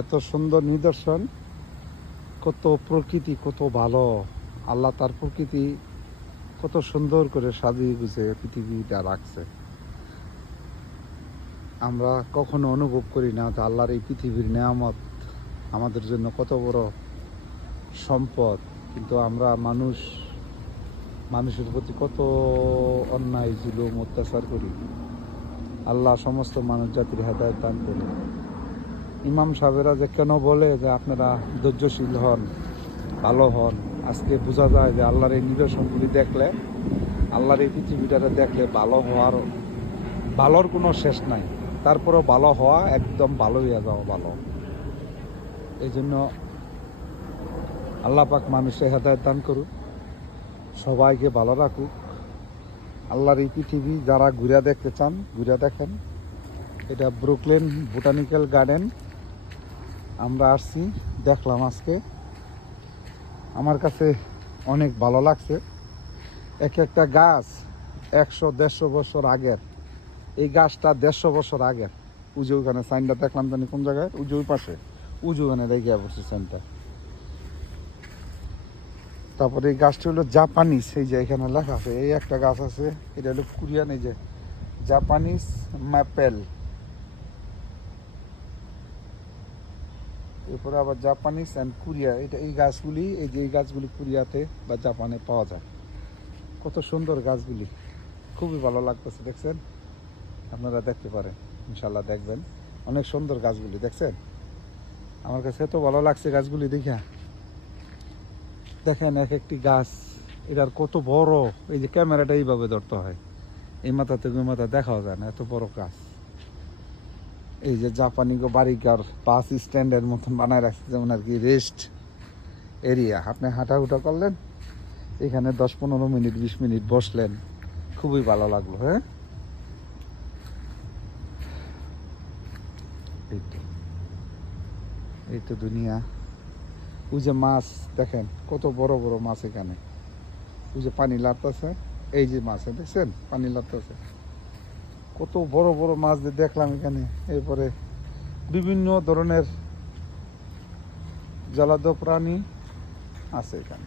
এত সুন্দর নিদর্শন, কত প্রকৃতি, কত ভালো। আল্লাহ তার প্রকৃতি কত সুন্দর করে সাজিয়ে গুছিয়ে পৃথিবীটা রাখছে। আমরা কখনো অনুভব করি না যে আল্লাহর এই পৃথিবীর নেয়ামত আমাদের জন্য কত বড় সম্পদ, কিন্তু আমরা মানুষের প্রতি কত অন্যায় জুলুম অত্যাচার করি। আল্লাহ সমস্ত মানুষ জাতির হেদায়েত দান করে। ইমাম সাহেবেরা যে কেন বলে যে আপনারা ধৈর্যশীল হন, ভালো হন, আজকে বোঝা যায় যে আল্লাহর এই নিদর্শনগুলি দেখলে, আল্লাহর এই পৃথিবীটারে দেখলে ভালোর কোনো শেষ নাই। তারপরেও ভালো হওয়া, একদম ভালো হইয়া যাওয়া ভালো। এই জন্য আল্লাহ পাক মানুষের হেদায়েত দান করুক, সবাইকে ভালো রাখুক। আল্লাহর এই পৃথিবী যারা ঘুরে দেখতে চান, ঘুরে দেখেন। এটা ব্রুকলেন বোটানিক্যাল গার্ডেন আমরা আসছি, দেখলাম আজকে। আমার কাছে অনেক ভালো লাগছে। এক একটা গাছ 100-150 বছর আগের। এই গাছটা 150 বছর আগের। উজু ওখানে সাইনটা দেখলাম, জানি কোন জায়গায়, উজু ওই পাশে, উজু ওখানে রেখে পড়ছে সাইনটা। তারপরে এই গাছটা হলো জাপানিস, এই যে এখানে লেখা আছে। এই একটা গাছ আছে, এটা হলো কোরিয়ান, এই যে জাপানিস ম্যাপেল। এরপরে আবার জাপানিস অ্যান্ড কোরিয়া, এটা এই গাছগুলি, এই যে এই গাছগুলি কোরিয়াতে বা জাপানে পাওয়া যায়। কত সুন্দর গাছগুলি, খুবই ভালো লাগতেছে। দেখছেন? আপনারা দেখতে পারেন, ইনশাল্লাহ দেখবেন। অনেক সুন্দর গাছগুলি, দেখছেন? আমার কাছে এত ভালো লাগছে গাছগুলি দেখা। দেখেন এক একটি গাছ, এটার কত বড়। এই যে ক্যামেরাটা এইভাবে ধরতে হয়, এই মাথা থেকে ওই মাথা দেখাও যায় না, এত বড় গাছ। এই যে জাপানি বাড়িঘর বাস স্ট্যান্ডের মতন বানায় রাখছে, যেমন আর কি রেস্ট এরিয়া। আপনি হাঁটাহুটা করলেন, এখানে 10-15 মিনিট 20 মিনিট বসলেন, খুবই ভালো লাগলো। হ্যাঁ, এই তো দুনিয়া। ওই যে মাছ দেখেন, কত বড় বড় মাছ এখানে। ওই যে পানি লাড়তেছে, এই যে মাছ দেখছেন, পানি লাড়তেছে। কত বড় বড় মাছ দেখলাম এখানে। এরপরে বিভিন্ন ধরনের জলাধ প্রাণী আছে এখানে।